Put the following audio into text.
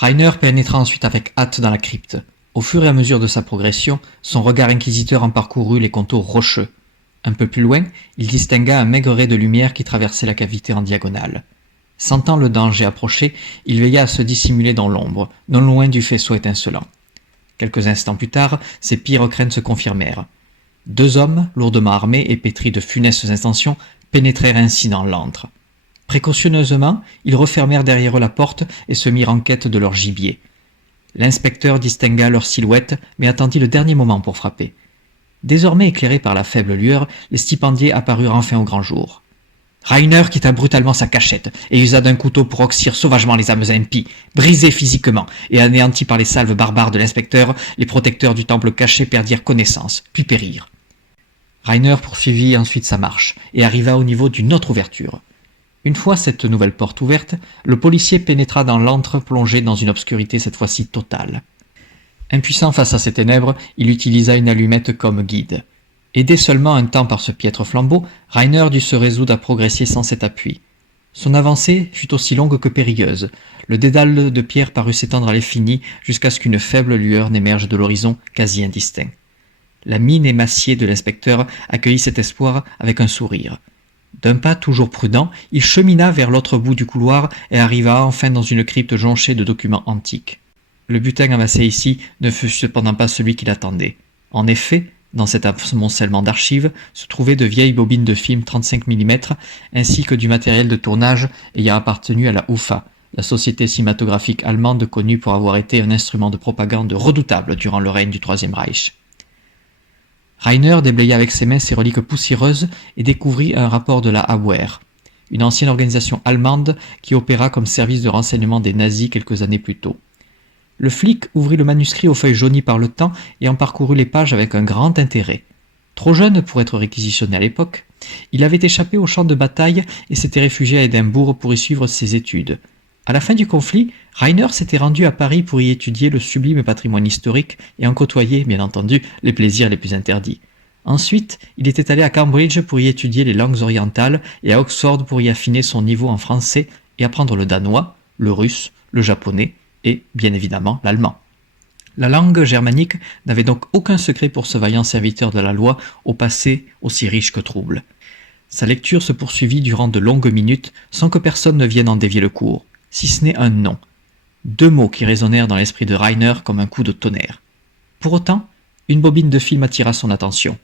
Rainer pénétra ensuite avec hâte dans la crypte. Au fur et à mesure de sa progression, son regard inquisiteur en parcourut les contours rocheux. Un peu plus loin, il distingua un maigre ray de lumière qui traversait la cavité en diagonale. Sentant le danger approcher, il veilla à se dissimuler dans l'ombre, non loin du faisceau étincelant. Quelques instants plus tard, ses pires craintes se confirmèrent. 2 hommes, lourdement armés et pétris de funestes intentions, pénétrèrent ainsi dans l'antre. Précautionneusement, ils refermèrent derrière eux la porte et se mirent en quête de leur gibier. L'inspecteur distingua leur silhouette, mais attendit le dernier moment pour frapper. Désormais éclairés par la faible lueur, les stipendiés apparurent enfin au grand jour. Rainer quitta brutalement sa cachette et usa d'un couteau pour oxyre sauvagement les âmes impies. Brisés physiquement et anéantis par les salves barbares de l'inspecteur, les protecteurs du temple caché perdirent connaissance, puis périrent. Rainer poursuivit ensuite sa marche et arriva au niveau d'une autre ouverture. Une fois cette nouvelle porte ouverte, le policier pénétra dans l'antre plongé dans une obscurité cette fois-ci totale. Impuissant face à ces ténèbres, il utilisa une allumette comme guide. Aidé seulement un temps par ce piètre flambeau, Rainer dut se résoudre à progresser sans cet appui. Son avancée fut aussi longue que périlleuse. Le dédale de pierre parut s'étendre à l'infini jusqu'à ce qu'une faible lueur n'émerge de l'horizon quasi indistinct. La mine émaciée de l'inspecteur accueillit cet espoir avec un sourire. D'un pas toujours prudent, il chemina vers l'autre bout du couloir et arriva enfin dans une crypte jonchée de documents antiques. Le butin amassé ici ne fut cependant pas celui qu'il attendait. En effet, dans cet amoncellement d'archives se trouvaient de vieilles bobines de film 35 mm ainsi que du matériel de tournage ayant appartenu à la UFA, la société cinématographique allemande connue pour avoir été un instrument de propagande redoutable durant le règne du Troisième Reich. Rainer déblaya avec ses mains ces reliques poussiéreuses et découvrit un rapport de la Abwehr, une ancienne organisation allemande qui opéra comme service de renseignement des nazis quelques années plus tôt. Le flic ouvrit le manuscrit aux feuilles jaunies par le temps et en parcourut les pages avec un grand intérêt. Trop jeune pour être réquisitionné à l'époque, il avait échappé au champ de bataille et s'était réfugié à Édimbourg pour y suivre ses études. À la fin du conflit, Rainer s'était rendu à Paris pour y étudier le sublime patrimoine historique et en côtoyer, bien entendu, les plaisirs les plus interdits. Ensuite, il était allé à Cambridge pour y étudier les langues orientales et à Oxford pour y affiner son niveau en français et apprendre le danois, le russe, le japonais et, bien évidemment, l'allemand. La langue germanique n'avait donc aucun secret pour ce vaillant serviteur de la loi au passé aussi riche que trouble. Sa lecture se poursuivit durant de longues minutes sans que personne ne vienne en dévier le cours, si ce n'est un nom. 2 mots qui résonnèrent dans l'esprit de Rainer comme un coup de tonnerre. Pour autant, une bobine de film attira son attention.